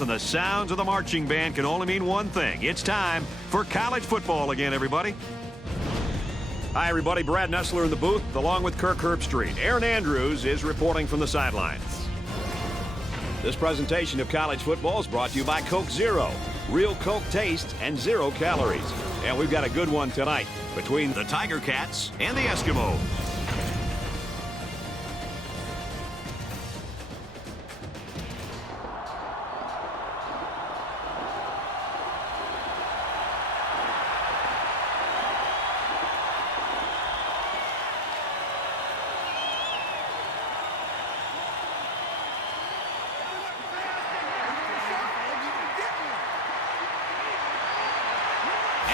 And the sounds of the marching band can only mean one thing. It's time for college football again, everybody. Hi, everybody. Brad Nessler in the booth, along with Kirk Herbstreit. Aaron Andrews is reporting from the sidelines. This presentation of college football is brought to you by Coke Zero. Real Coke taste and 0 calories. And we've got a good one tonight between the Tiger Cats and the Eskimos.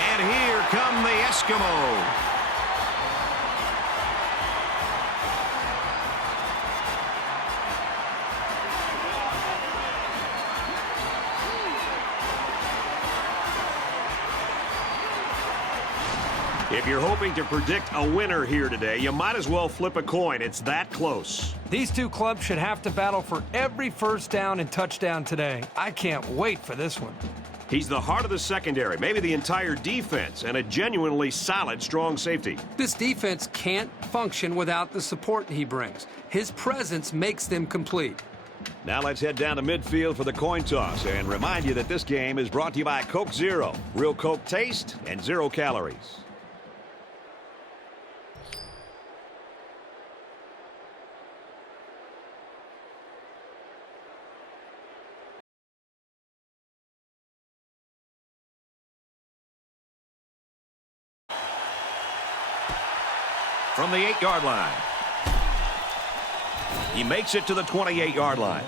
And here come the Eskimos. If you're hoping to predict a winner here today, you might as well flip a coin. It's that close. These two clubs should have to battle for every first down and touchdown today. I can't wait for this one. He's the heart of the secondary, maybe the entire defense, and a genuinely solid, strong safety. This defense can't function without the support he brings. His presence makes them complete. Now let's head down to midfield for the coin toss and remind you that this game is brought to you by Coke Zero. Real Coke taste and 0 calories. From the 8-yard line. He makes it to the 28-yard line.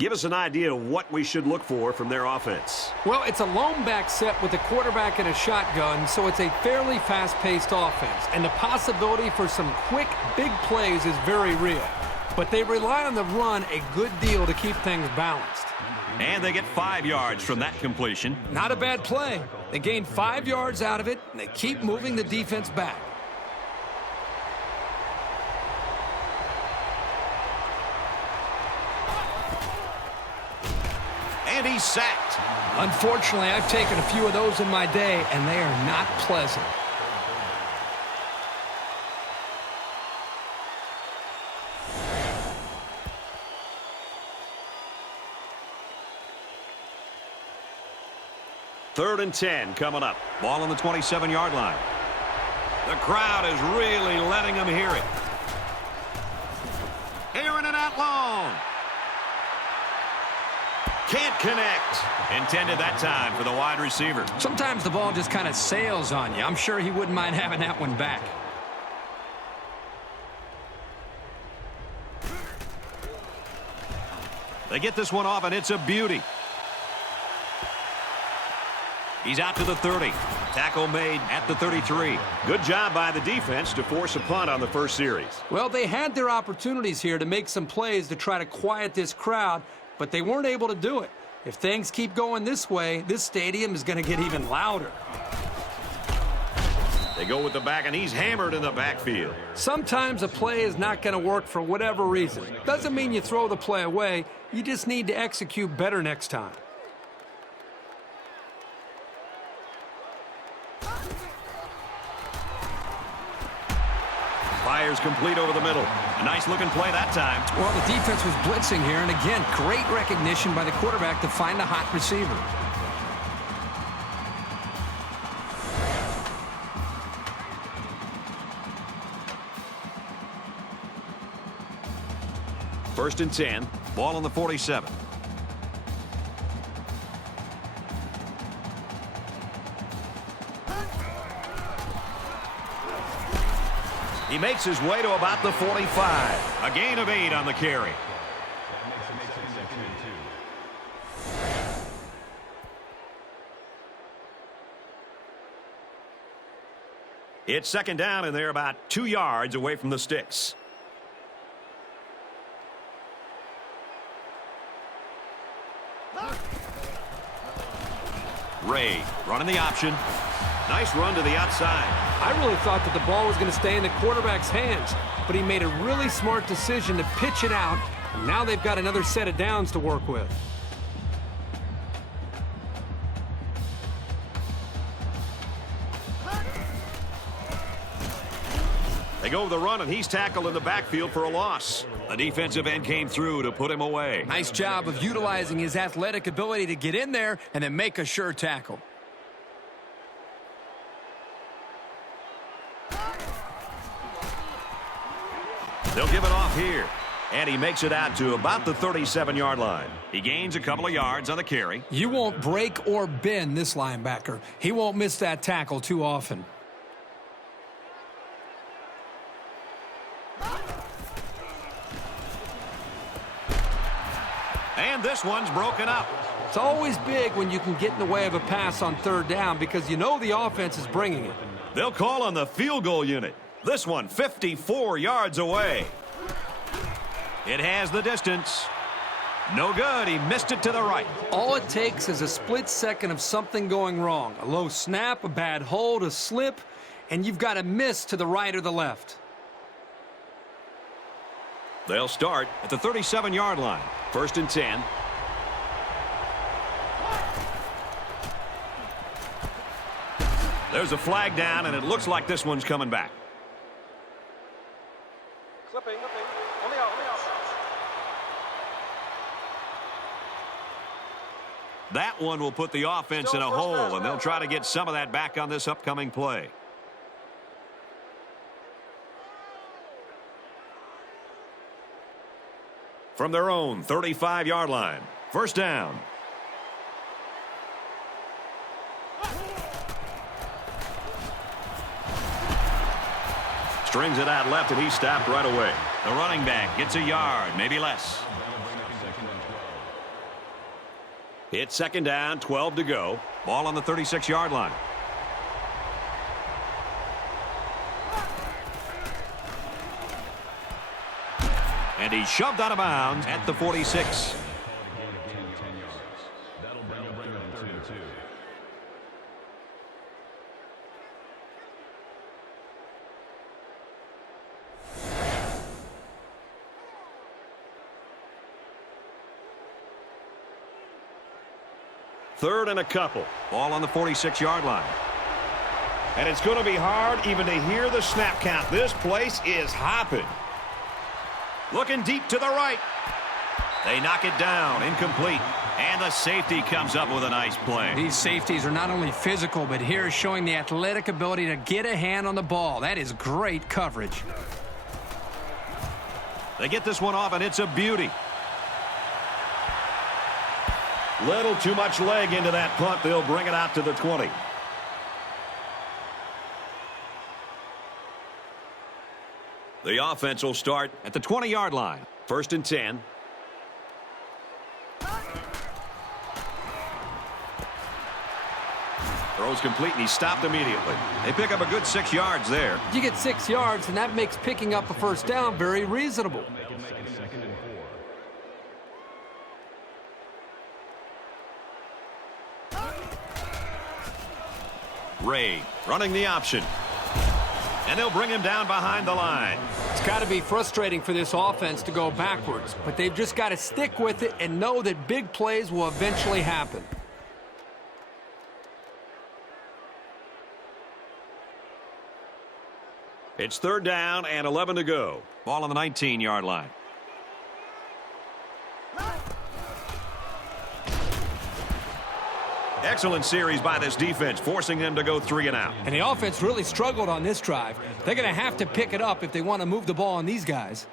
Give us an idea of what we should look for from their offense. Well, it's a lone back set with a quarterback and a shotgun, so it's a fairly fast-paced offense. And the possibility for some quick, big plays is very real. But they rely on the run a good deal to keep things balanced. And they get 5 yards from that completion. Not a bad play. They gain 5 yards out of it, and they keep moving the defense back. And he's sacked. Unfortunately, I've taken a few of those in my day, and they are not pleasant. Third and 10 coming up. Ball on the 27-yard line. The crowd is really letting them hear it. Airing it out long. Can't connect. Intended that time for the wide receiver. Sometimes the ball just kind of sails on you. I'm sure he wouldn't mind having that one back. They get this one off, and it's a beauty. He's out to the 30. Tackle made at the 33. Good job by the defense to force a punt on the first series. Well, they had their opportunities here to make some plays to try to quiet this crowd, but they weren't able to do it. If things keep going this way, this stadium is going to get even louder. They go with the back, and he's hammered in the backfield. Sometimes a play is not going to work for whatever reason. Doesn't mean you throw the play away. You just need to execute better next time. Fires complete over the middle. A nice-looking play that time. Well, the defense was blitzing here, and again, great recognition by the quarterback to find a hot receiver. First and 10. Ball on the 47. He makes his way to about the 45. A gain of 8 on the carry. It's second down, and they're about 2 yards away from the sticks. Ray running the option. Nice run to the outside. I really thought that the ball was going to stay in the quarterback's hands, but he made a really smart decision to pitch it out, and now they've got another set of downs to work with. They go with the run, and he's tackled in the backfield for a loss. The defensive end came through to put him away. Nice job of utilizing his athletic ability to get in there and then make a sure tackle. They'll give it off here. And he makes it out to about the 37-yard line. He gains a couple of yards on the carry. You won't break or bend this linebacker. He won't miss that tackle too often. And this one's broken up. It's always big when you can get in the way of a pass on third down because you know the offense is bringing it. They'll call on the field goal unit. This one 54 yards away. It has the distance. No good. He missed it to the right. All it takes is a split second of something going wrong. A low snap, a bad hold, a slip, and you've got a miss to the right or the left. They'll start at the 37-yard line. 1st and 10. There's a flag down, and it looks like this one's coming back. Slipping. On the out. That one will put the offense in a hole, and they'll try to get some of that back on this upcoming play. From their own 35-yard line. 1st down. Strings it out left, and he's stopped right away. The running back gets a yard, maybe less. It's 2nd down, 12 to go. Ball on the 36-yard line. And he's shoved out of bounds at the 46. Third and a couple. Ball on the 46-yard line. And it's going to be hard even to hear the snap count. This place is hopping. Looking deep to the right. They knock it down, incomplete. And the safety comes up with a nice play. These safeties are not only physical, but here is showing the athletic ability to get a hand on the ball. That is great coverage. They get this one off, and it's a beauty. Little too much leg into that punt. They'll bring it out to the 20. The offense will start at the 20-yard line. 1st and 10. Throws complete, and he stopped immediately. They pick up a good 6 yards there. You get 6 yards, and that makes picking up a 1st down very reasonable. Ray running the option. And they'll bring him down behind the line. It's got to be frustrating for this offense to go backwards, but they've just got to stick with it and know that big plays will eventually happen. It's 3rd down and 11 to go. Ball on the 19-yard line. Excellent series by this defense, forcing them to go 3 and out. And the offense really struggled on this drive. They're going to have to pick it up if they want to move the ball on these guys.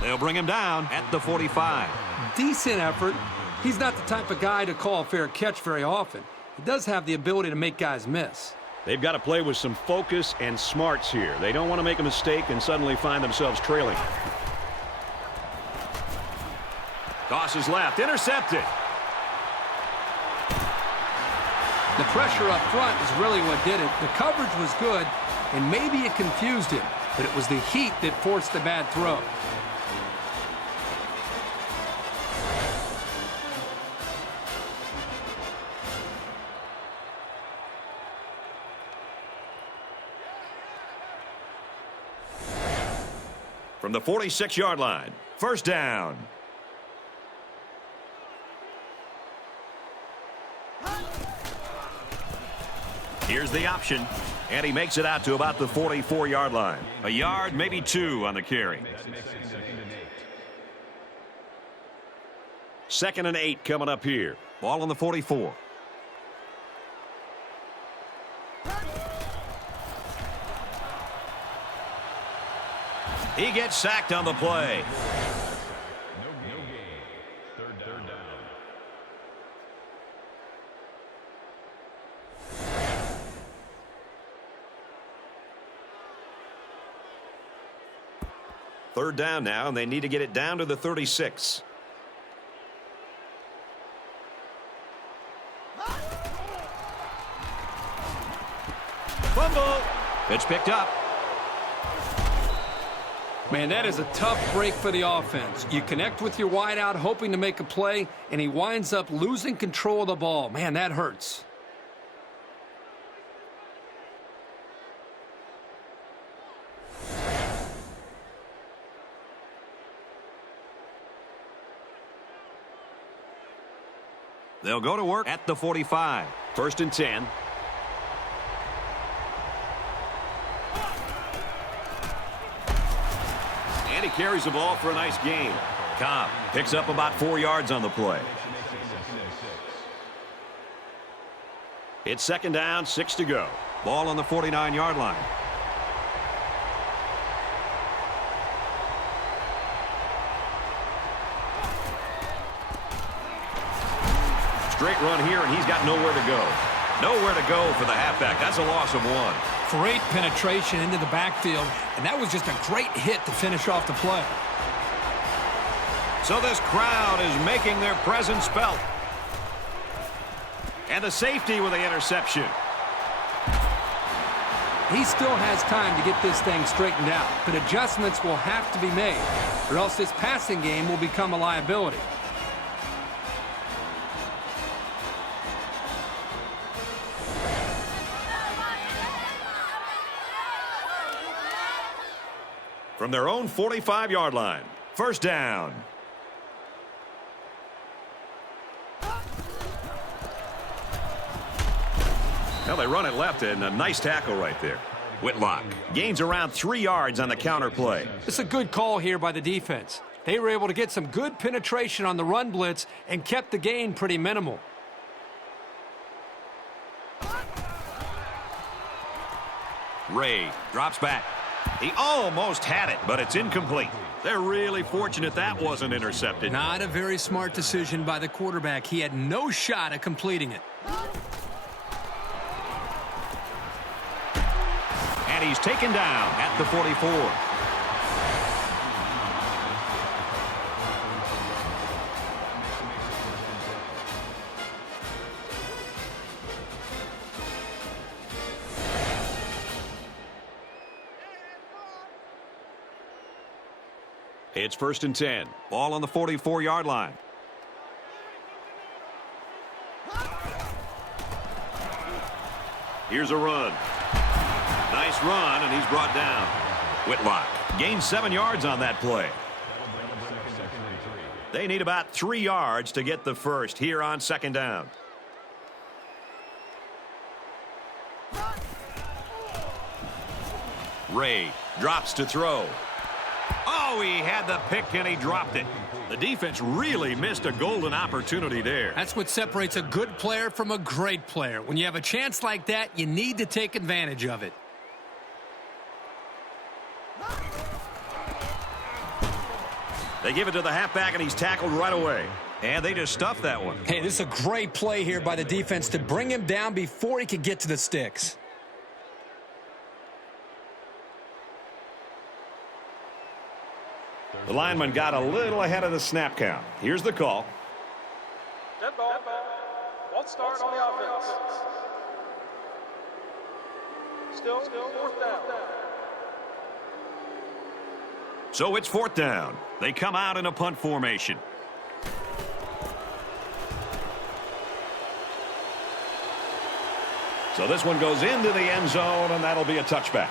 They'll bring him down at the 45. Decent effort. He's not the type of guy to call a fair catch very often. He does have the ability to make guys miss. They've got to play with some focus and smarts here. They don't want to make a mistake and suddenly find themselves trailing. Toss is left. Intercepted. The pressure up front is really what did it. The coverage was good, and maybe it confused him, but it was the heat that forced the bad throw. from the 46-yard line. First down. Here's the option, and he makes it out to about the 44-yard line. A yard, maybe two on the carry. 2nd and 8 coming up here. Ball on the 44. He gets sacked on the play. Third down now, and they need to get it down to the 36. Fumble. It's picked up. Man, that is a tough break for the offense. You connect with your wideout hoping to make a play, and he winds up losing control of the ball. Man, that hurts. They'll go to work at the 45. 1st and 10. And he carries the ball for a nice gain. Cobb picks up about 4 yards on the play. It's 2nd down, 6 to go. Ball on the 49-yard line. Straight run here, and he's got nowhere to go. Nowhere to go for the halfback. That's a loss of 1. Great penetration into the backfield, and that was just a great hit to finish off the play. So this crowd is making their presence felt. And the safety with the interception. He still has time to get this thing straightened out, but adjustments will have to be made, or else this passing game will become a liability. From their own 45-yard line. First down. Well, they run it left, and a nice tackle right there. Whitlock gains around 3 yards on the counter play. It's a good call here by the defense. They were able to get some good penetration on the run blitz and kept the gain pretty minimal. Ray drops back. He almost had it, but it's incomplete. They're really fortunate that wasn't intercepted. Not a very smart decision by the quarterback. He had no shot at completing it. And he's taken down at the 44. It's 1st and 10. Ball on the 44-yard line. Here's a run. Nice run, and he's brought down. Whitlock gains 7 yards on that play. They need about 3 yards to get the first here on 2nd down. Ray drops to throw. Oh, he had the pick and he dropped it. The defense really missed a golden opportunity there. That's what separates a good player from a great player. When you have a chance like that, you need to take advantage of it. They give it to the halfback, and he's tackled right away. And they just stuffed that one. Hey, this is a great play here by the defense to bring him down before he could get to the sticks. The lineman got a little ahead of the snap count. Here's the call. Dead ball. Won't start on the offense. Still 4th down. So it's 4th down. They come out in a punt formation. So this one goes into the end zone, and that'll be a touchback.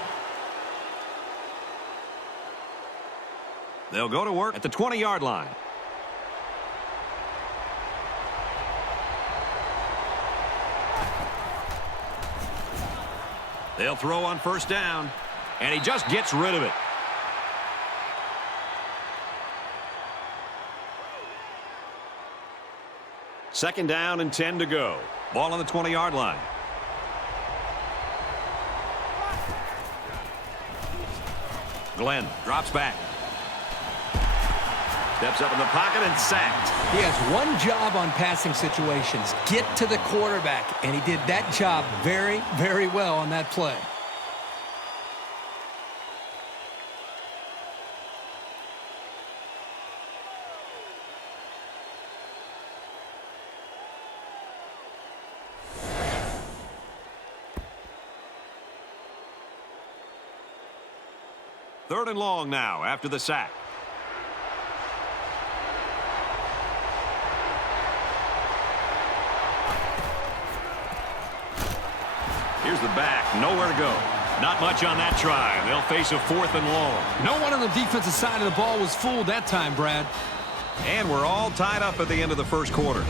They'll go to work at the 20-yard line. They'll throw on first down, and he just gets rid of it. Second down and 10 to go. Ball on the 20-yard line. Glenn drops back. Steps up in the pocket and sacked. He has one job on passing situations. Get to the quarterback, and he did that job very, very well on that play. Third and long now after the sack. Here's the back. Nowhere to go. Not much on that try. They'll face a fourth and long. No one on the defensive side of the ball was fooled that time, Brad. And we're all tied up at the end of the first quarter.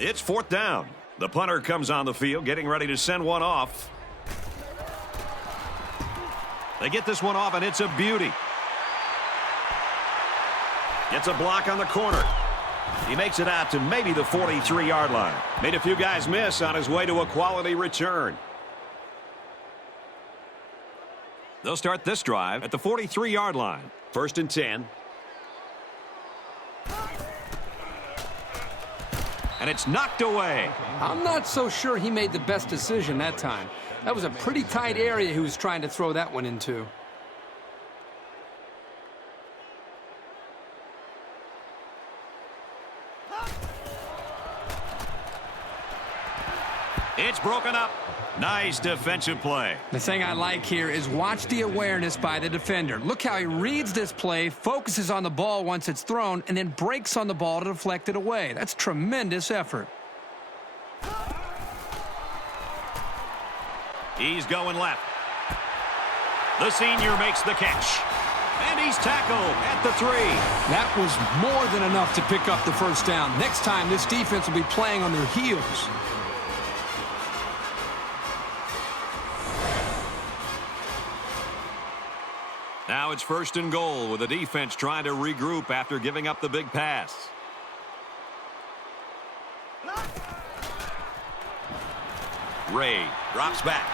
It's fourth down. The punter comes on the field, getting ready to send one off. They get this one off, and it's a beauty. Gets a block on the corner. He makes it out to maybe the 43-yard line. Made a few guys miss on his way to a quality return. They'll start this drive at the 43-yard line. First and 10. And it's knocked away. I'm not so sure he made the best decision that time. That was a pretty tight area he was trying to throw that one into. It's broken up. Nice defensive play. The thing I like here is watch the awareness by the defender. Look how he reads this play, focuses on the ball once it's thrown, and then breaks on the ball to deflect it away. That's tremendous effort. He's going left. The senior makes the catch. And he's tackled at the 3. That was more than enough to pick up the first down. Next time, this defense will be playing on their heels. Now it's first and goal with the defense trying to regroup after giving up the big pass. Ray drops back.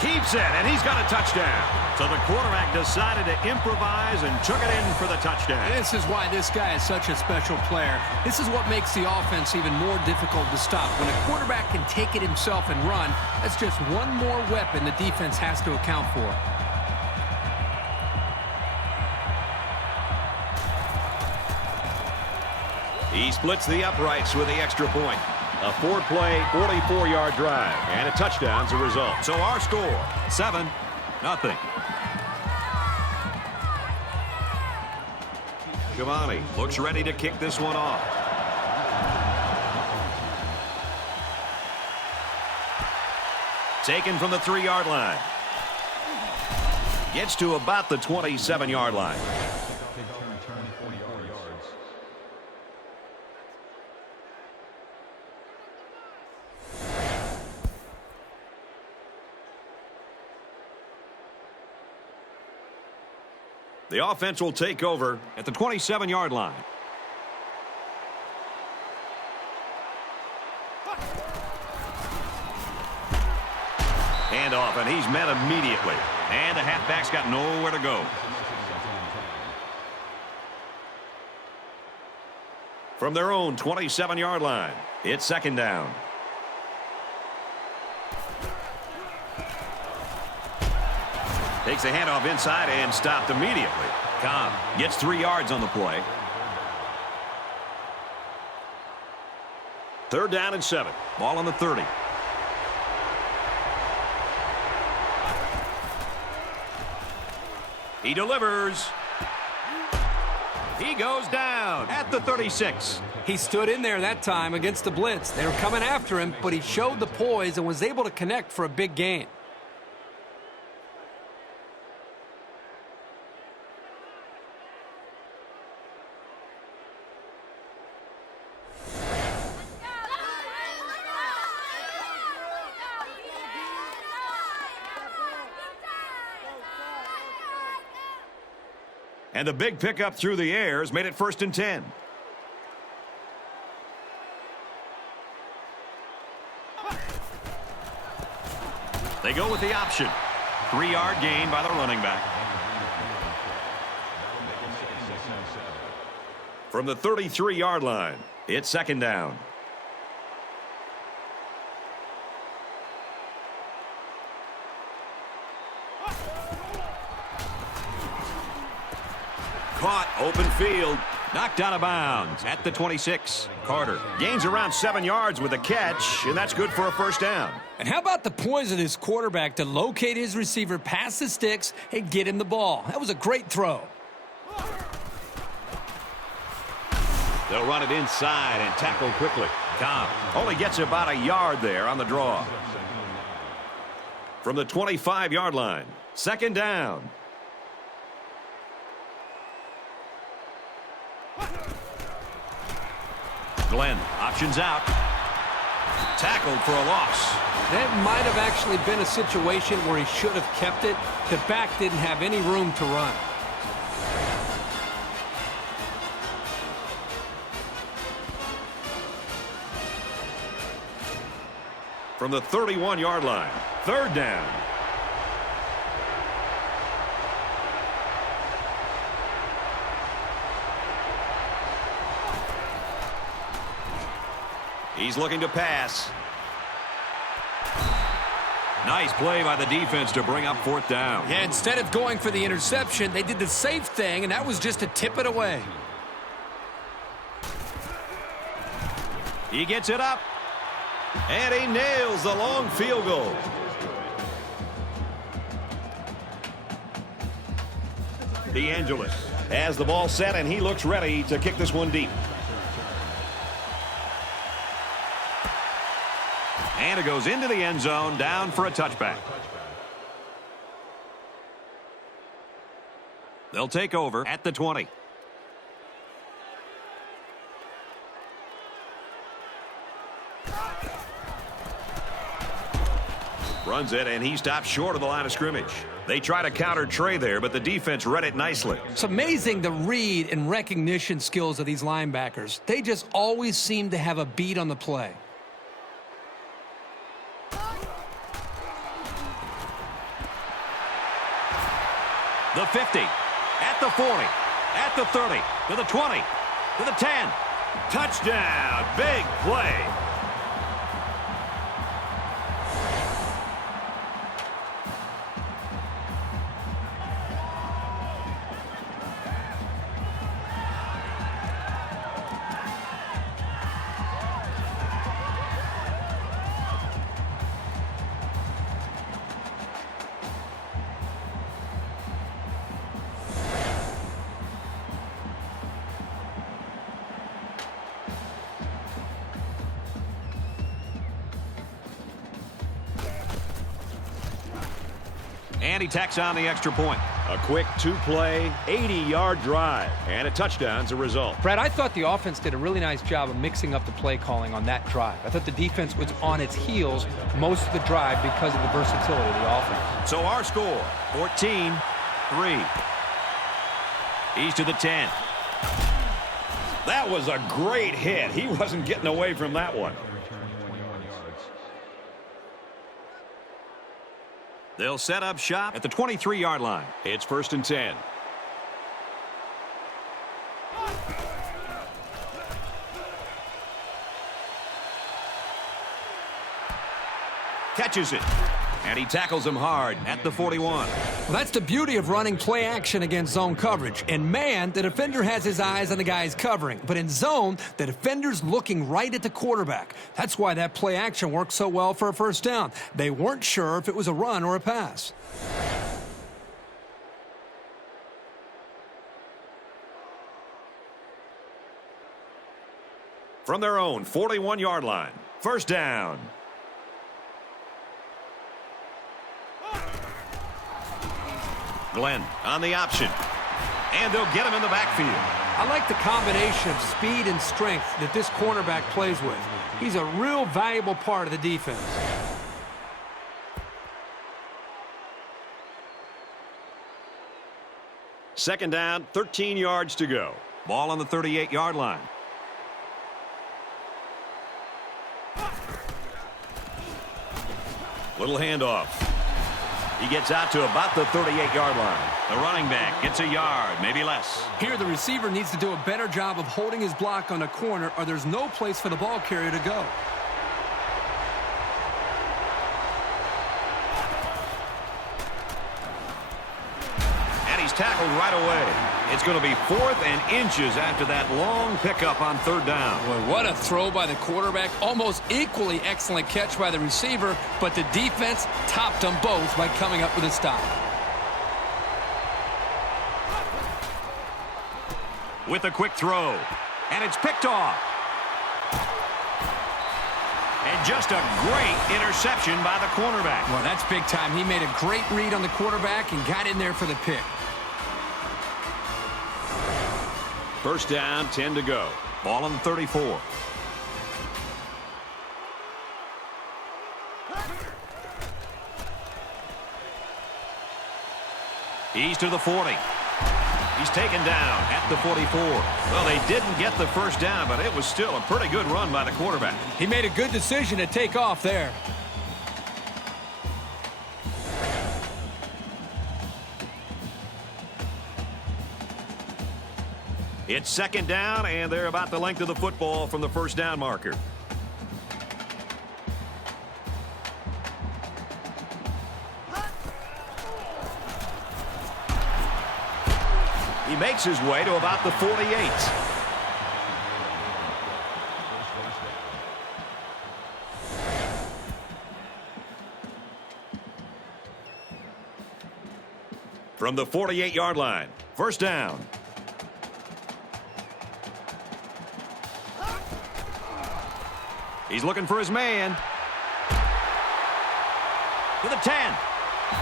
Keeps it, and he's got a touchdown. So the quarterback decided to improvise and took it in for the touchdown. This is why this guy is such a special player. This is what makes the offense even more difficult to stop. When a quarterback can take it himself and run, that's just one more weapon the defense has to account for. He splits the uprights with the extra point. A 4-play, 44-yard drive, and a touchdown's a result. So our score, 7-0. Giovanni looks ready to kick this one off. Taken from the 3-yard line. Gets to about the 27-yard line. The offense will take over at the 27-yard line. Handoff, and he's met immediately. And the halfback's got nowhere to go. From their own 27-yard line, it's second down. Takes the handoff inside and stopped immediately. Cobb gets 3 yards on the play. Third down and 7. Ball on the 30. He delivers. He goes down at the 36. He stood in there that time against the blitz. They were coming after him, but he showed the poise and was able to connect for a big gain. And the big pickup through the air has made it 1st and 10. They go with the option. 3-yard gain by the running back. From the 33-yard line, it's 2nd down. Caught, open field, knocked out of bounds at the 26. Carter gains around 7 yards with a catch, and that's good for a 1st down. And how about the poise of this quarterback to locate his receiver past the sticks and get him the ball? That was a great throw. They'll run it inside and tackle quickly. Cobb only gets about a yard there on the draw. From the 25-yard line, 2nd down. Glenn options out. Tackled for a loss. That might have actually been a situation where he should have kept it. The back didn't have any room to run. From the 31-yard line, 3rd down. He's looking to pass. Nice play by the defense to bring up 4th down. Yeah, instead of going for the interception, they did the safe thing, and that was just to tip it away. He gets it up. And he nails the long field goal. DeAngelis has the ball set, and he looks ready to kick this one deep. And it goes into the end zone, down for a touchback. They'll take over at the 20. Runs it, and he stops short of the line of scrimmage. They try to counter Trey there, but the defense read it nicely. It's amazing the read and recognition skills of these linebackers. They just always seem to have a beat on the play. The 50, at the 40, at the 30, to the 20, to the 10. Touchdown, big play. And he tacks on the extra point. A quick 2-play, 80-yard drive, and a touchdown's a result. Brad, I thought the offense did a really nice job of mixing up the play calling on that drive. I thought the defense was on its heels most of the drive because of the versatility of the offense. So our score, 14-3. He's to the 10. That was a great hit. He wasn't getting away from that one. They'll set up shop at the 23-yard line. It's 1st and 10. Catches it. And he tackles him hard at the 41. Well, that's the beauty of running play action against zone coverage. In man, the defender has his eyes on the guy he's covering. But in zone, the defender's looking right at the quarterback. That's why that play action works so well for a 1st down. They weren't sure if it was a run or a pass. From their own 41-yard line. First down. Glenn on the option. And they'll get him in the backfield. I like the combination of speed and strength that this cornerback plays with. He's a real valuable part of the defense. Second down, 13 yards to go. Ball on the 38-yard line. Little handoff. He gets out to about the 38-yard line. The running back gets a yard, maybe less. Here, the receiver needs to do a better job of holding his block on a corner, or there's no place for the ball carrier to go. And he's tackled right away. It's going to be 4th and inches after that long pickup on third down. Boy, what a throw by the quarterback. Almost equally excellent catch by the receiver, but the defense topped them both by coming up with a stop. With a quick throw. And it's picked off. And just a great interception by the cornerback. Well, that's big time. He made a great read on the quarterback and got in there for the pick. First down, 10 to go. Ball on the 34. He's to the 40. He's taken down at the 44. Well, they didn't get the first down, but it was still a pretty good run by the quarterback. He made a good decision to take off there. It's second down, and they're about the length of the football from the first down marker. He makes his way to about the 48. From the 48-yard line, first down. He's looking for his man. To the 10.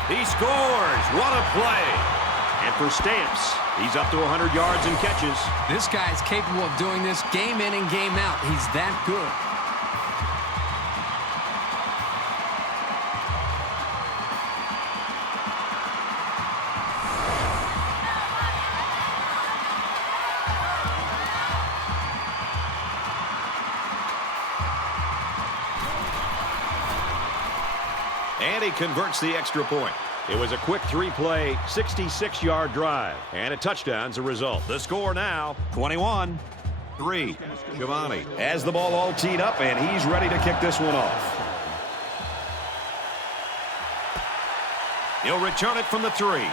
He scores. What a play. And for Stamps, he's up to 100 yards and catches. This guy is capable of doing this game in and game out. He's that good. And he converts the extra point. It was a quick three-play, 66-yard drive, and a touchdown's a result. The score now, 21-3. Giovanni has the ball all teed up, and he's ready to kick this one off. He'll return it from the 3.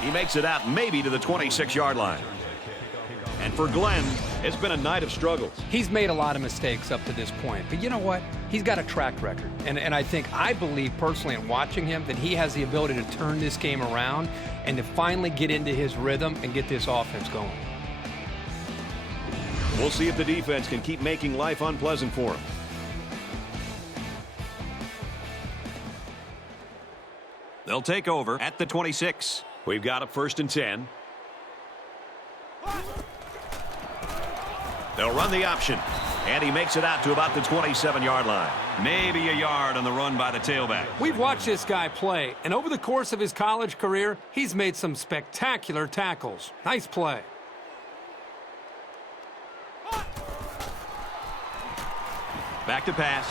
He makes it out maybe to the 26-yard line. And for Glenn, it's been a night of struggles. He's made a lot of mistakes up to this point. But you know what? He's got a track record. And I believe personally in watching him that he has the ability to turn this game around and to finally get into his rhythm and get this offense going. We'll see if the defense can keep making life unpleasant for him. They'll take over at the 26. We've got a 1st and 10. They'll run the option, and he makes it out to about the 27-yard line. Maybe a yard on the run by the tailback. We've watched this guy play, and over the course of his college career, he's made some spectacular tackles. Nice play. Back to pass.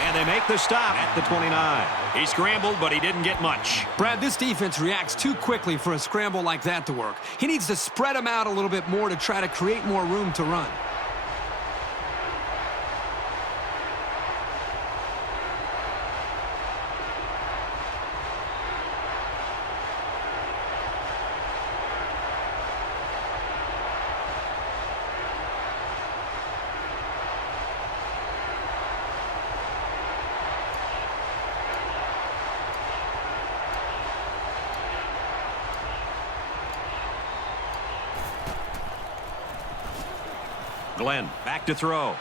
And they make the stop at the 29. He scrambled, but he didn't get much. Brad, this defense reacts too quickly for a scramble like that to work. He needs to spread them out a little bit more to try to create more room to run. Glenn back to throw.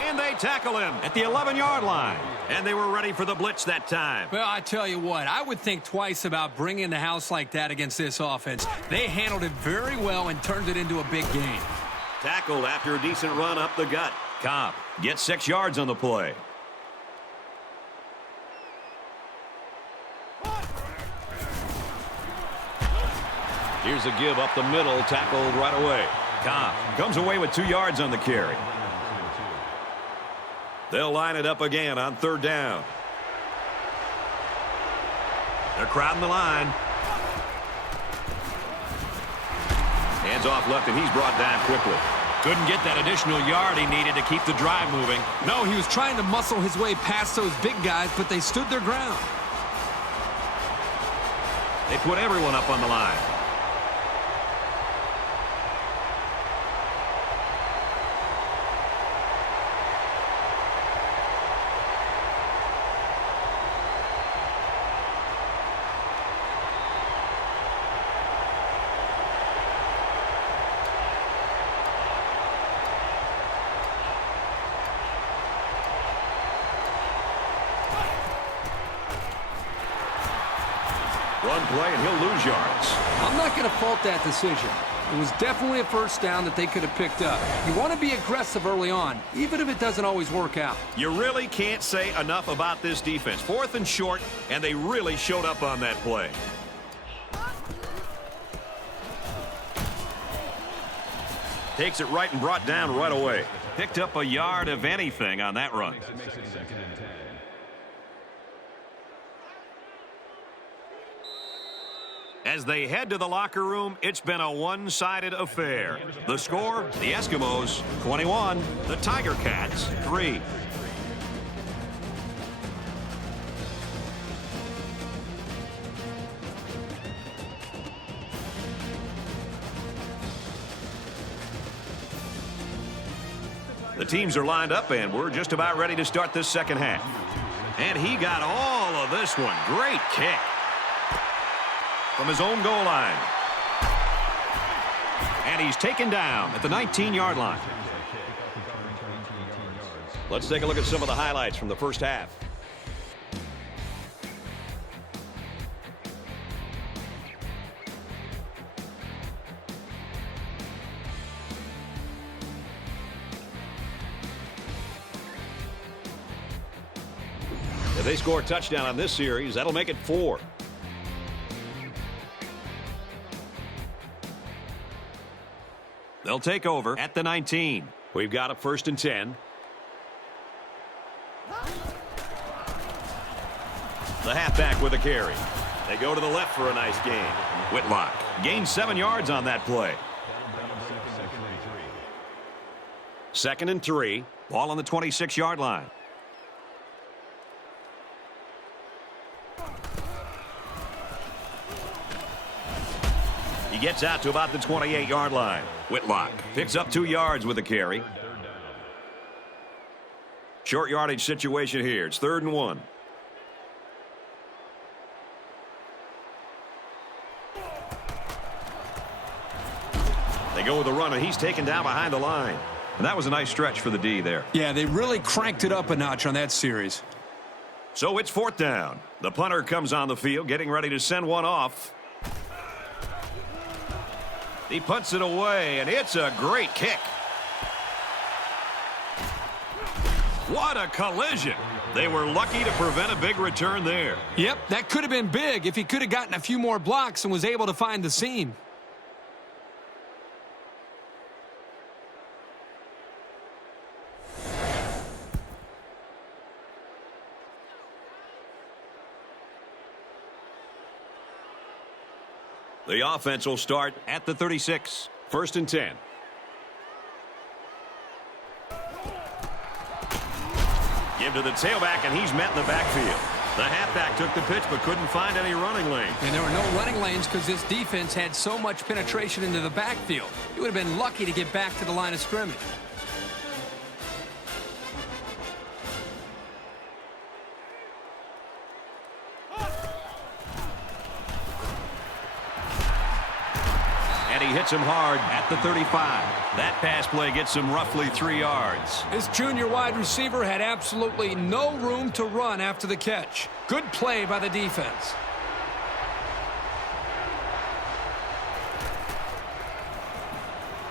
And they tackle him at the 11-yard line. And they were ready for the blitz that time. Well, I tell you what, I would think twice about bringing the house like that against this offense. They handled it very well and turned it into a big game. Tackled after a decent run up the gut. Cobb gets 6 yards on the play. Here's a give up the middle, tackled right away. Cobb comes away with 2 yards on the carry. They'll line it up again on 3rd down. They're crowding the line. Hands off left, and he's brought down quickly. Couldn't get that additional yard he needed to keep the drive moving. No, he was trying to muscle his way past those big guys, but they stood their ground. They put everyone up on the line. Run play, and he'll lose yards. I'm not going to fault that decision. It was definitely a first down that they could have picked up. You want to be aggressive early on, even if it doesn't always work out. You really can't say enough about this defense. 4th and short, and they really showed up on that play. Takes it right and brought down right away. Picked up a yard of anything on that run. As they head to the locker room, it's been a one-sided affair. The score, the Eskimos 21, the Tiger Cats 3. The teams are lined up, and we're just about ready to start this second half. And he got all of this one. Great kick from his own goal line. And he's taken down at the 19-yard line. Let's take a look at some of the highlights from the first half. If they score a touchdown on this series, that'll make it 4. They'll take over at the 19. We've got a 1st and 10. The halfback with a carry. They go to the left for a nice gain. Whitlock gains 7 yards on that play. 2nd and 3. Ball on the 26-yard line. He gets out to about the 28-yard line. Whitlock picks up 2 yards with a carry. Short yardage situation here. It's 3rd and 1. They go with a run, and he's taken down behind the line. And that was a nice stretch for the D there. Yeah, they really cranked it up a notch on that series. So it's 4th down. The punter comes on the field, getting ready to send one off. He punts it away, and it's a great kick. What a collision. They were lucky to prevent a big return there. Yep, that could have been big if he could have gotten a few more blocks and was able to find the seam. The offense will start at the 36. 1st and 10. Give to the tailback, and he's met in the backfield. The halfback took the pitch but couldn't find any running lanes. And there were no running lanes because this defense had so much penetration into the backfield. He would have been lucky to get back to the line of scrimmage. And he hits him hard at the 35. That pass play gets him roughly 3 yards. This junior wide receiver had absolutely no room to run after the catch. Good play by the defense.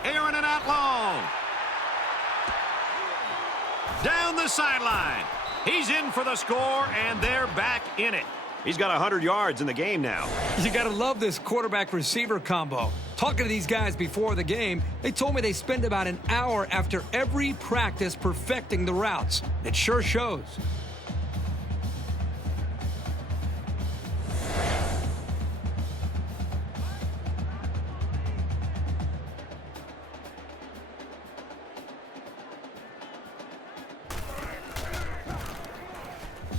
Aaron and out long. Down the sideline. He's in for the score, and they're back in it. He's got 100 yards in the game now. You got to love this quarterback-receiver combo. Talking to these guys before the game, they told me they spend about an hour after every practice perfecting the routes. It sure shows.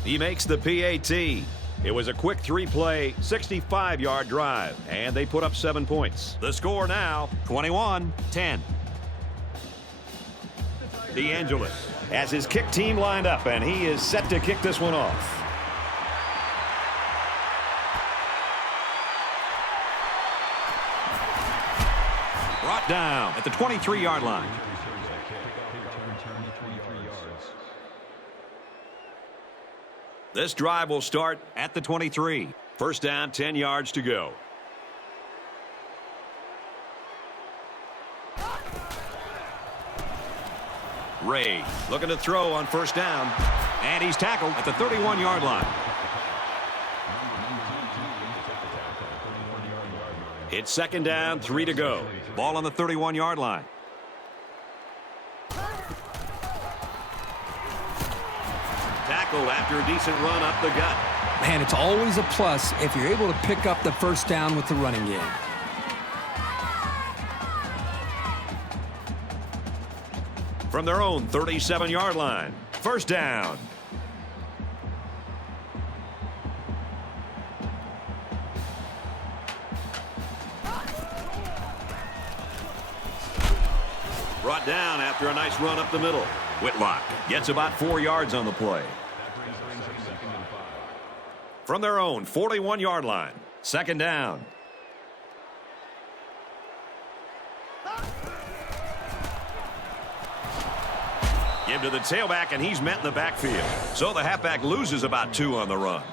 He makes the PAT. It was a quick 3-play, 65-yard drive, and they put up 7 points. The score now, 21-10. DeAngelis has his kick team lined up, and he is set to kick this one off. Brought down at the 23-yard line. This drive will start at the 23. First down, 10 yards to go. Ray looking to throw on first down. And he's tackled at the 31-yard line. It's second down, 3 to go. Ball on the 31-yard line. Tackled after a decent run up the gut. Man, it's always a plus if you're able to pick up the first down with the running game. From their own 37-yard line. First down. Brought down after a nice run up the middle. Whitlock gets about 4 yards on the play. From their own 41-yard line. Second down. Give to the tailback, and he's met in the backfield. So the halfback loses about 2 on the run.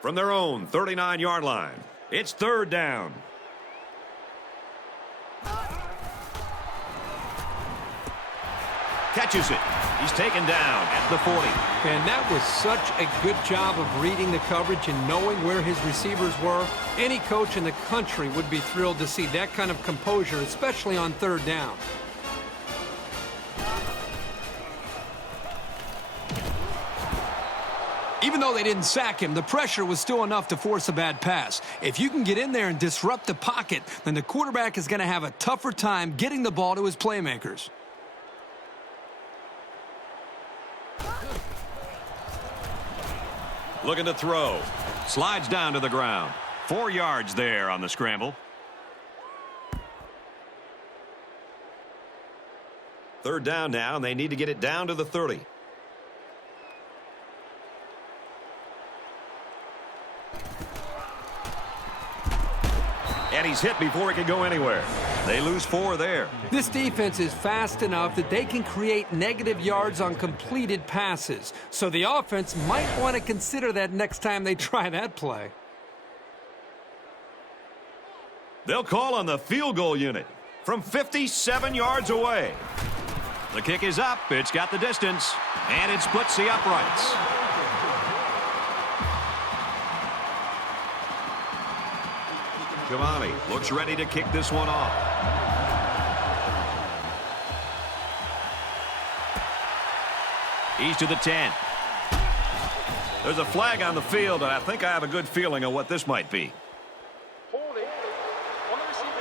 From their own 39-yard line. It's third down. Catches it. He's taken down at the 40. And that was such a good job of reading the coverage and knowing where his receivers were. Any coach in the country would be thrilled to see that kind of composure, especially on third down. Even though they didn't sack him, the pressure was still enough to force a bad pass. If you can get in there and disrupt the pocket, then the quarterback is going to have a tougher time getting the ball to his playmakers. Looking to throw. Slides down to the ground. 4 yards there on the scramble. Third down now, and they need to get it down to the 30. And he's hit before he can go anywhere. They lose 4 there. This defense is fast enough that they can create negative yards on completed passes. So the offense might want to consider that next time they try that play. They'll call on the field goal unit from 57 yards away. The kick is up. It's got the distance. And it splits the uprights. Cavani looks ready to kick this one off. He's to the 10. There's a flag on the field, and I think I have a good feeling of what this might be. Holding on the receiving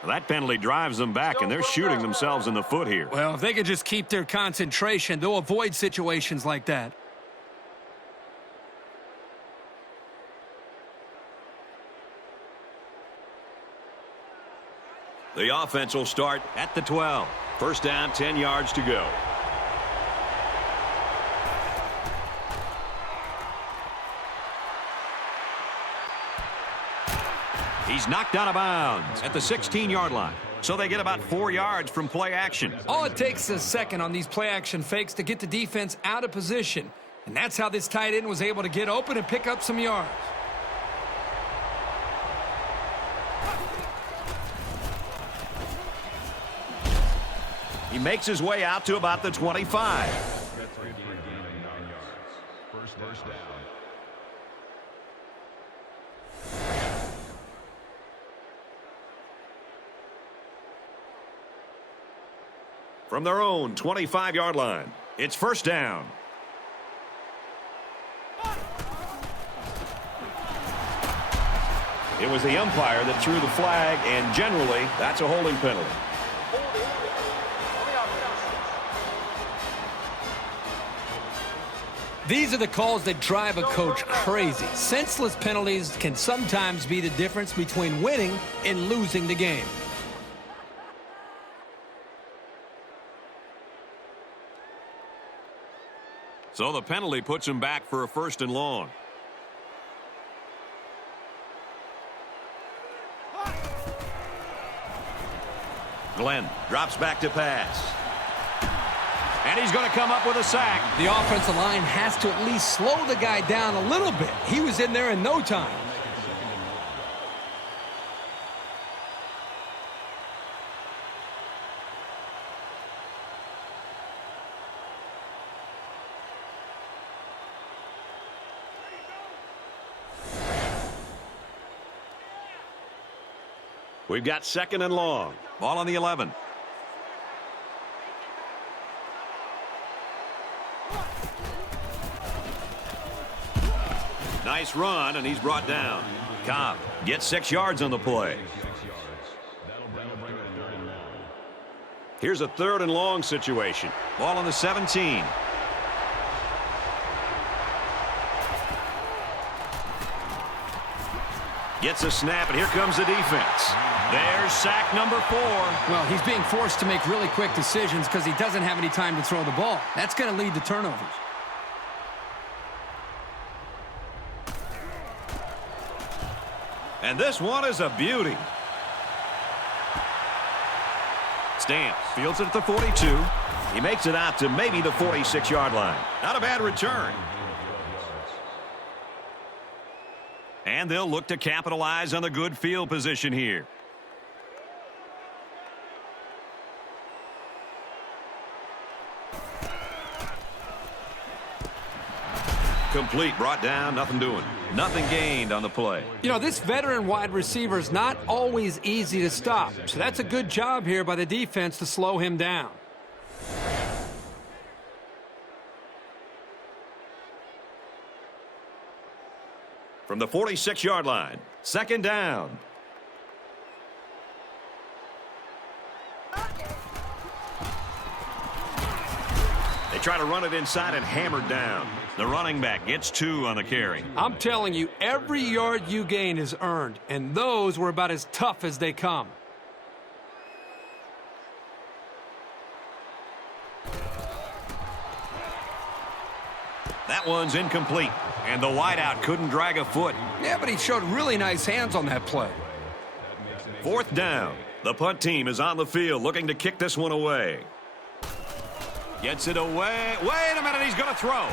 team. That penalty drives them back, and they're shooting themselves in the foot here. Well, if they could just keep their concentration, they'll avoid situations like that. The offense will start at the 12. First down, 10 yards to go. He's knocked out of bounds at the 16-yard line. So they get about 4 yards from play action. All it takes is a second on these play action fakes to get the defense out of position. And that's how this tight end was able to get open and pick up some yards. He makes his way out to about the 25. First down. From their own 25-yard line, it's first down. It was the umpire that threw the flag, and generally, that's a holding penalty. These are the calls that drive a coach crazy. Senseless penalties can sometimes be the difference between winning and losing the game. So the penalty puts him back for a first and long. Glenn drops back to pass. And he's going to come up with a sack. The offensive line has to at least slow the guy down a little bit. He was in there in no time. We've got second and long. Ball on the 11. Nice run, and he's brought down. Cobb gets 6 yards on the play. Here's a third and long situation. Ball on the 17. Gets a snap, and here comes the defense. There's sack number 4. Well, he's being forced to make really quick decisions because he doesn't have any time to throw the ball. That's going to lead to turnovers. And this one is a beauty. Stamps fields it at the 42. He makes it out to maybe the 46-yard line. Not a bad return. And they'll look to capitalize on the good field position here. Complete, brought down, nothing doing. Nothing gained on the play. You know, this veteran wide receiver is not always easy to stop. So that's a good job here by the defense to slow him down. From the 46-yard line, second down. They try to run it inside and hammered down. The running back gets 2 on the carry. I'm telling you, every yard you gain is earned, and those were about as tough as they come. That one's incomplete, and the wideout couldn't drag a foot. Yeah, but he showed really nice hands on that play. Fourth down. The punt team is on the field looking to kick this one away. Gets it away. Wait a minute, he's going to throw.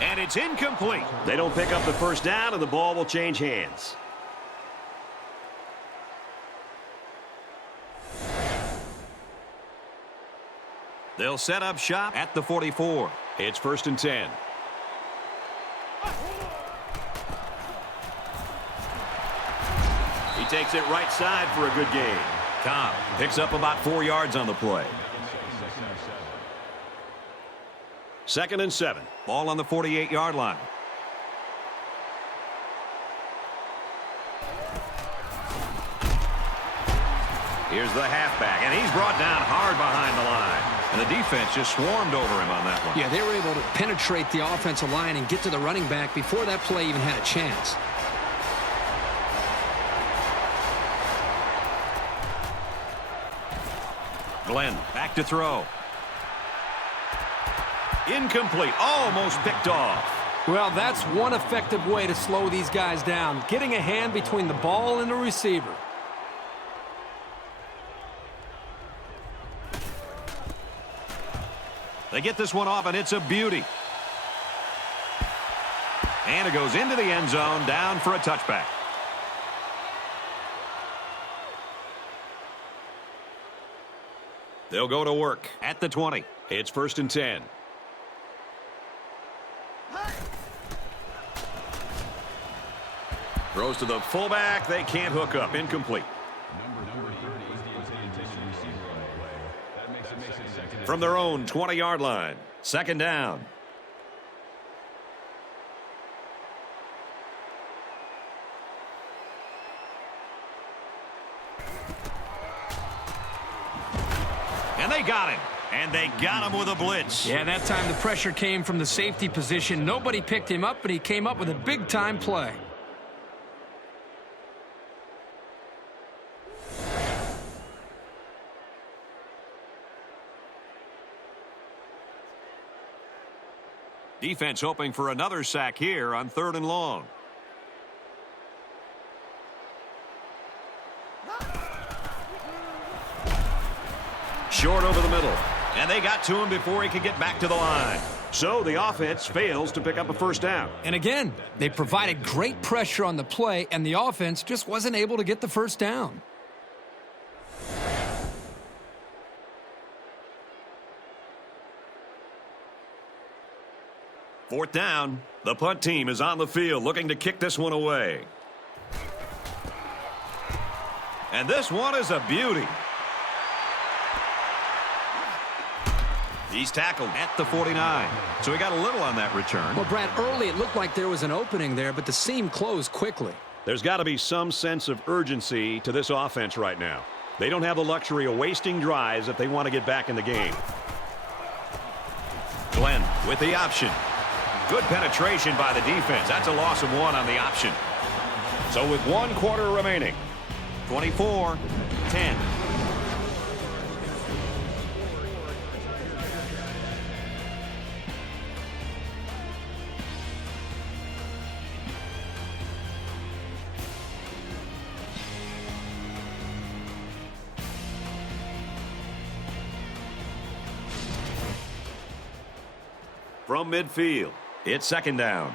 And it's incomplete. They don't pick up the first down, and the ball will change hands. They'll set up shop at the 44. It's first and 10. He takes it right side for a good gain. Cobb picks up about 4 yards on the play. Second and 7. Ball on the 48-yard line. Here's the halfback, and he's brought down hard behind the line. And the defense just swarmed over him on that one. Yeah, they were able to penetrate the offensive line and get to the running back before that play even had a chance. Glenn back to throw. Incomplete. Almost picked off. Well, that's one effective way to slow these guys down, getting a hand between the ball and the receiver. They get this one off, and it's a beauty. And it goes into the end zone, down for a touchback. They'll go to work at the 20. It's 1st and 10. Throws to the fullback. They can't hook up. Incomplete. From their own 20-yard line. 2nd down. And they got him. And they got him with a blitz. Yeah, that time the pressure came from the safety position. Nobody picked him up, but he came up with a big-time play. Defense hoping for another sack here on 3rd and long. Short over the middle. And they got to him before he could get back to the line. So the offense fails to pick up a 1st down. And again, they provided great pressure on the play, and the offense just wasn't able to get the 1st down. Fourth down. The punt team is on the field looking to kick this one away. And this one is a beauty. He's tackled at the 49. So he got a little on that return. Well, Brad, early it looked like there was an opening there, but the seam closed quickly. There's got to be some sense of urgency to this offense right now. They don't have the luxury of wasting drives if they want to get back in the game. Glenn with the option. Good penetration by the defense. That's a loss of 1 on the option. So with 1 quarter remaining, 24-10. From midfield, it's 2nd down.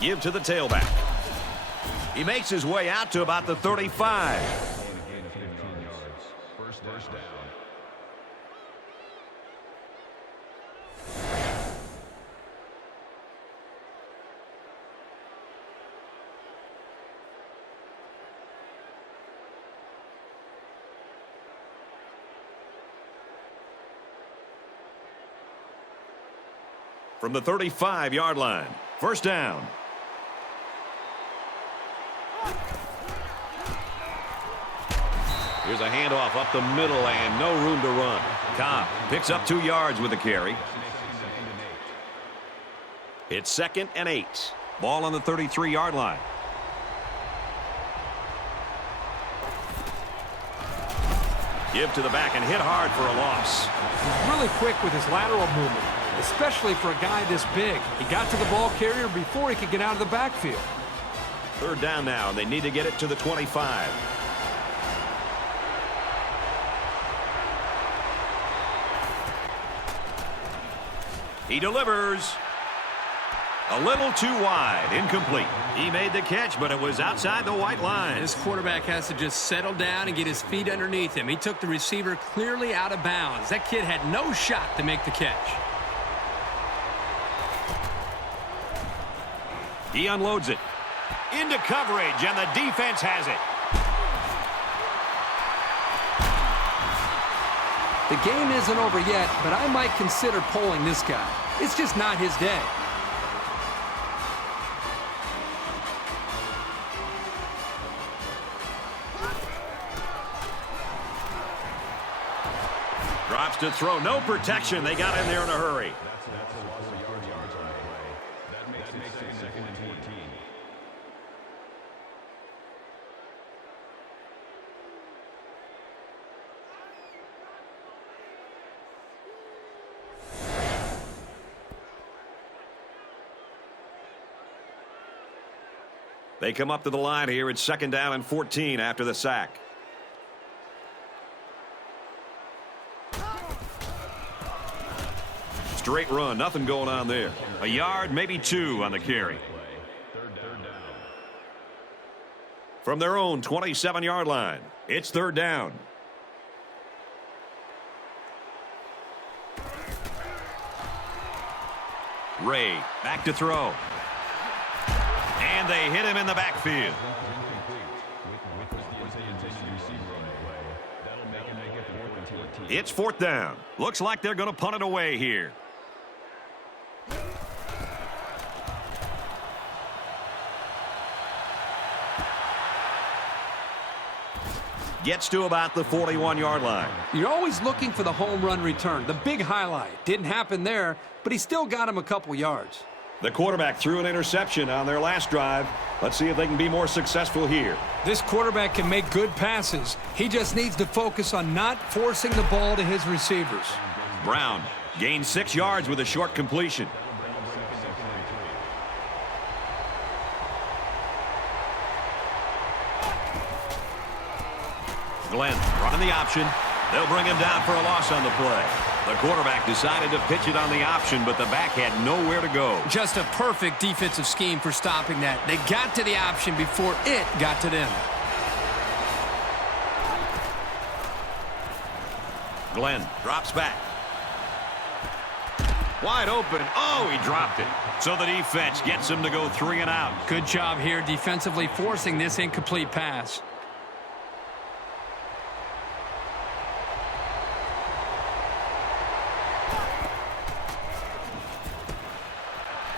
Give to the tailback. He makes his way out to about the 35. First down. From the 35-yard line, 1st down. Here's a handoff up the middle and no room to run. Cobb picks up 2 yards with the carry. It's 2nd and 8. Ball on the 33-yard line. Give to the back and hit hard for a loss. He's really quick with his lateral movement, especially for a guy this big. He got to the ball carrier before he could get out of the backfield. 3rd down now. They need to get it to the 25. He delivers. A little too wide. Incomplete. He made the catch, but it was outside the white line. This quarterback has to just settle down and get his feet underneath him. He took the receiver clearly out of bounds. That kid had no shot to make the catch. He unloads it. Into coverage, and the defense has it. The game isn't over yet, but I might consider pulling this guy. It's just not his day. Drops to throw. No protection. They got in there in a hurry. That's a loss of yards on the play. That makes it 2nd and 14. They come up to the line here. It's 2nd down and 14 after the sack. Straight run, nothing going on there. A yard, maybe 2 on the carry. From their own 27-yard line, it's 3rd down. Ray back to throw. And they hit him in the backfield. It's 4th down. Looks like they're going to punt it away here. Gets to about the 41-yard line. You're always looking for the home run return, the big highlight. Didn't happen there, but he still got him a couple yards. The quarterback threw an interception on their last drive. Let's see if they can be more successful here. This quarterback can make good passes. He just needs to focus on not forcing the ball to his receivers. Brown gained 6 yards with a short completion. Glenn running the option. They'll bring him down for a loss on the play. The quarterback decided to pitch it on the option, but the back had nowhere to go. Just a perfect defensive scheme for stopping that. They got to the option before it got to them. Glenn drops back. Wide open. Oh, he dropped it. So the defense gets him to go 3 and out. Good job here defensively forcing this incomplete pass.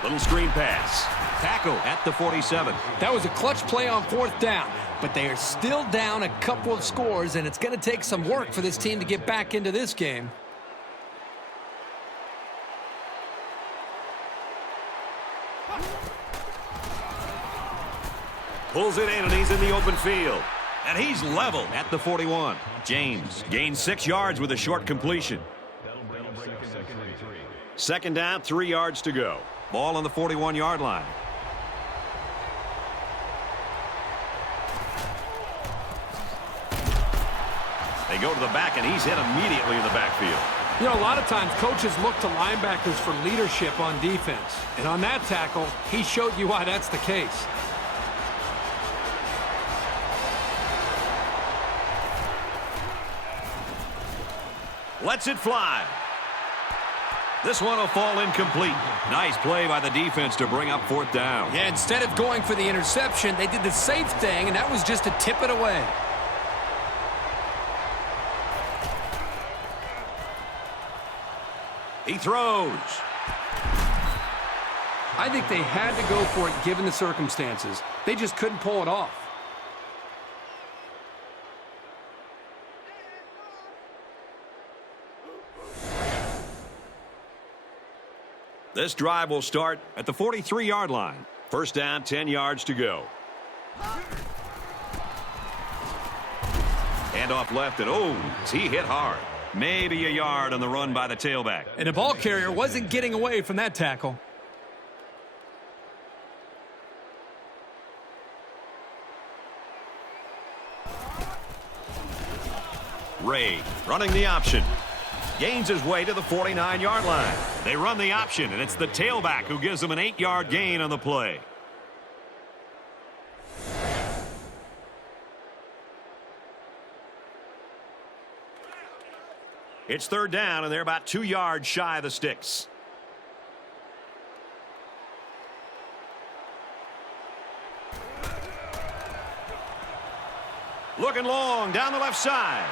Little screen pass. Tackle at the 47. That was a clutch play on 4th down, but they are still down a couple of scores, and it's going to take some work for this team to get back into this game. Pulls it in, and he's in the open field. And he's level at the 41. James gains 6 yards with a short completion. 2nd down, 3 yards to go. Ball on the 41-yard line. They go to the back, and he's hit immediately in the backfield. You know, a lot of times coaches look to linebackers for leadership on defense. And on that tackle, he showed you why that's the case. Lets it fly. This one will fall incomplete. Nice play by the defense to bring up 4th down. Yeah, instead of going for the interception, they did the safe thing, and that was just to tip it away. He throws. I think they had to go for it given the circumstances. They just couldn't pull it off. This drive will start at the 43-yard line. 1st down, 10 yards to go. Hand off left, and he hit hard. Maybe a yard on the run by the tailback. And the ball carrier wasn't getting away from that tackle. Ray running the option. Gains his way to the 49-yard line. They run the option, and it's the tailback who gives them an 8-yard gain on the play. It's 3rd down, and they're about 2 yards shy of the sticks. Looking long down the left side.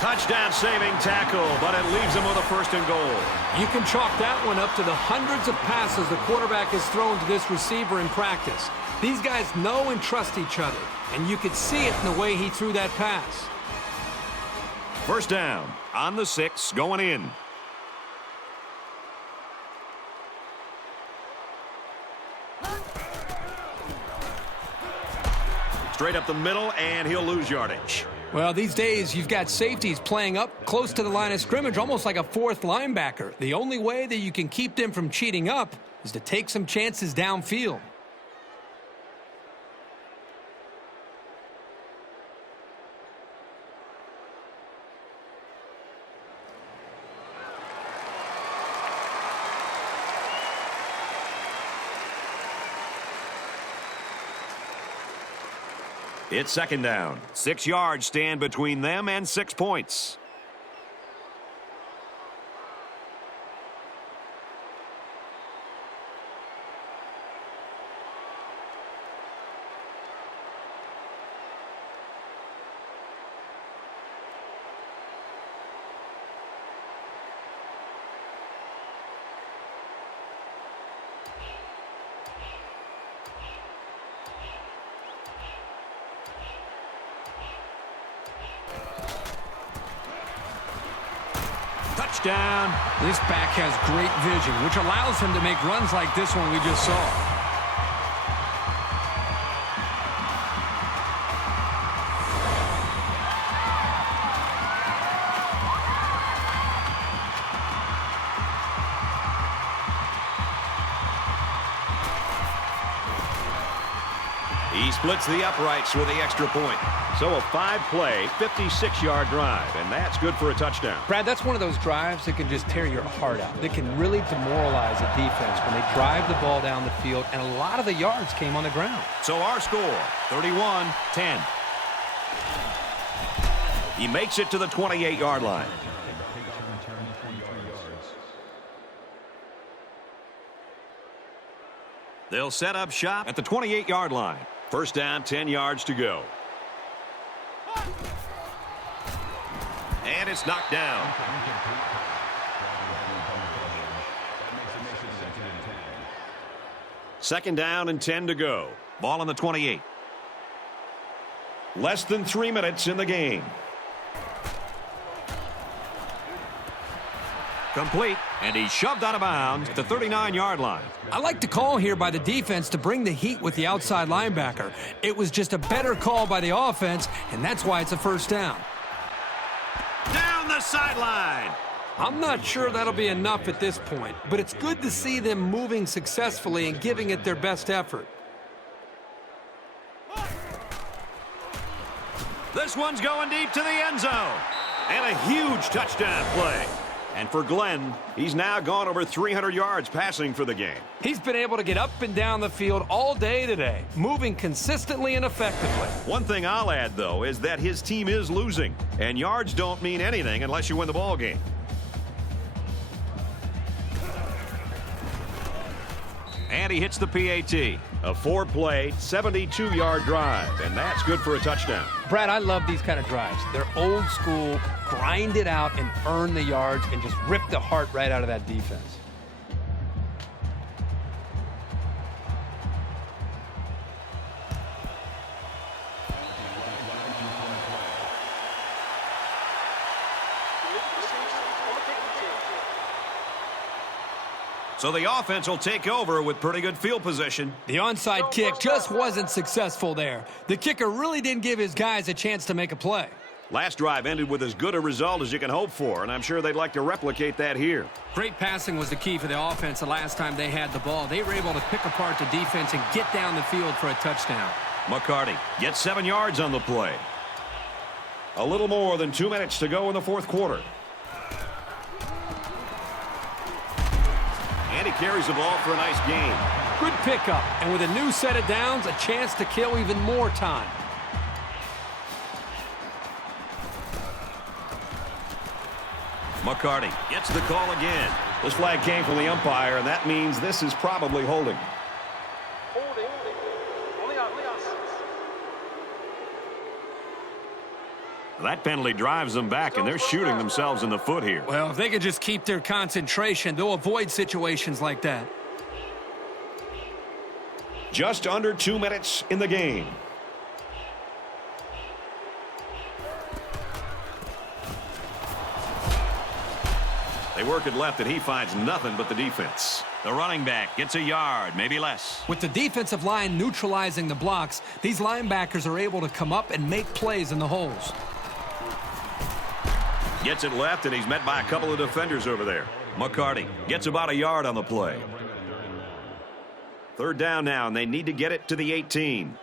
Touchdown saving tackle, but it leaves them with a 1st and goal. You can chalk that one up to the hundreds of passes the quarterback has thrown to this receiver in practice. These guys know and trust each other, and you could see it in the way he threw that pass. 1st down on the 6, going in. Straight up the middle, and he'll lose yardage. Well, these days, you've got safeties playing up close to the line of scrimmage, almost like a 4th linebacker. The only way that you can keep them from cheating up is to take some chances downfield. It's second down. 6 yards stand between them and 6 points. Touchdown. This back has great vision, which allows him to make runs like this one we just saw. He splits the uprights with the extra point. So a 5-play, 56-yard drive, and that's good for a touchdown. Brad, that's one of those drives that can just tear your heart out. That can really demoralize a defense when they drive the ball down the field, and a lot of the yards came on the ground. So our score, 31-10. He makes it to the 28-yard line. They'll set up shop at the 28-yard line. First down, 10 yards to go. And it's knocked down. Second down and 10 to go. Ball on the 28. Less than 3 minutes in the game. Complete, and he's shoved out of bounds at the 39-yard line. I like the call here by the defense to bring the heat with the outside linebacker. It was just a better call by the offense, and that's why it's a first down. Down the sideline. I'm not sure that'll be enough at this point, but it's good to see them moving successfully and giving it their best effort. This one's going deep to the end zone. And a huge touchdown play. And for Glenn, he's now gone over 300 yards passing for the game. He's been able to get up and down the field all day today, moving consistently and effectively. One thing I'll add, though, is that his team is losing. And yards don't mean anything unless you win the ball game. And he hits the PAT. A 4-play, 72-yard drive, and that's good for a touchdown. Brad, I love these kind of drives. They're old school, grind it out and earn the yards and just rip the heart right out of that defense. So the offense will take over with pretty good field position. The onside kick just wasn't successful there. The kicker really didn't give his guys a chance to make a play. Last drive ended with as good a result as you can hope for, and I'm sure they'd like to replicate that here. Great passing was the key for the offense the last time they had the ball. They were able to pick apart the defense and get down the field for a touchdown. McCarty gets 7 yards on the play. A little more than 2 minutes to go in the fourth quarter. And he carries the ball for a nice gain. Good pickup, and with a new set of downs, a chance to kill even more time. McCarty gets the call again. This flag came from the umpire, and that means this is probably holding. Holding. Only on. That penalty drives them back, and they're shooting themselves in the foot here. Well, if they could just keep their concentration, they'll avoid situations like that. Just under 2 minutes in the game. They work it left, and he finds nothing but the defense. The running back gets a yard, maybe less. With the defensive line neutralizing the blocks, these linebackers are able to come up and make plays in the holes. Gets it left, and he's met by a couple of defenders over there. McCarty gets about a yard on the play. Third down now, and they need to get it to the 18.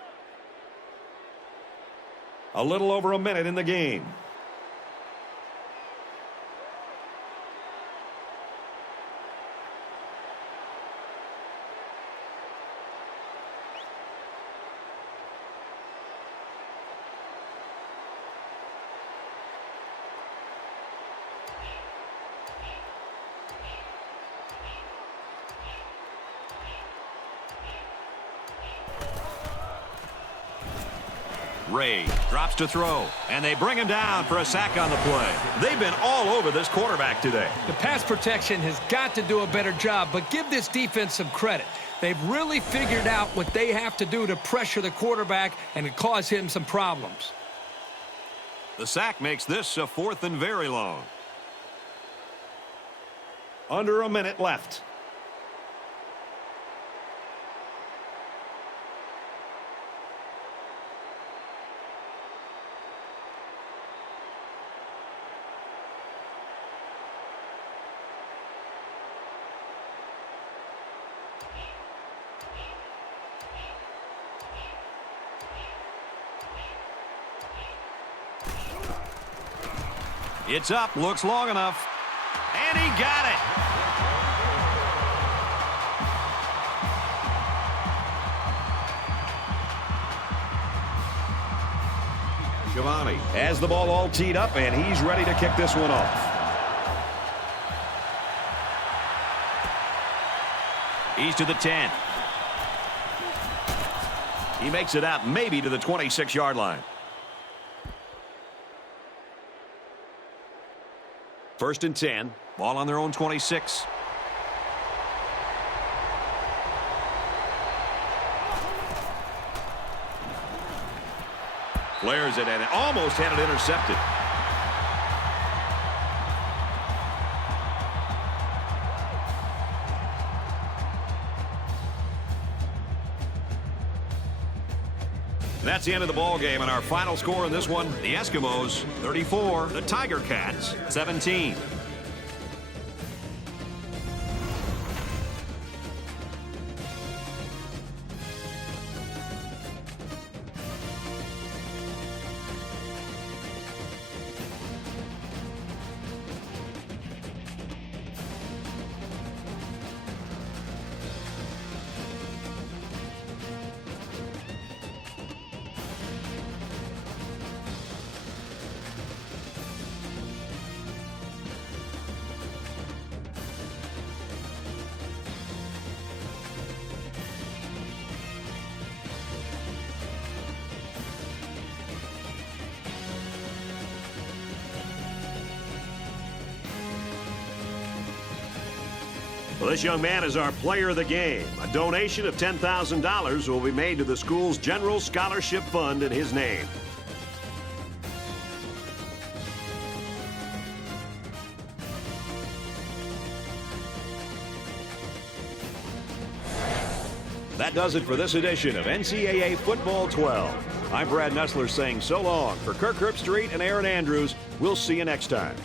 A little over a minute in the game. Ray drops to throw, and they bring him down for a sack on the play. They've been all over this quarterback today. The pass protection has got to do a better job, but give this defense some credit. They've really figured out what they have to do to pressure the quarterback and to cause him some problems. The sack makes this a 4th and very long. Under a minute left. It's up, looks long enough, and he got it. Giovanni has the ball all teed up, and he's ready to kick this one off. He's to the 10. He makes it out maybe to the 26-yard line. 1st and 10. Ball on their own 26. Flares it and it almost had it intercepted. That's the end of the ball game, and our final score in this one, the Eskimos 34, the Tiger Cats 17. Well, this young man is our player of the game. A donation of $10,000 will be made to the school's General Scholarship Fund in his name. That does it for this edition of NCAA Football 12. I'm Brad Nessler saying so long. For Kirk Herbstreit and Aaron Andrews, we'll see you next time.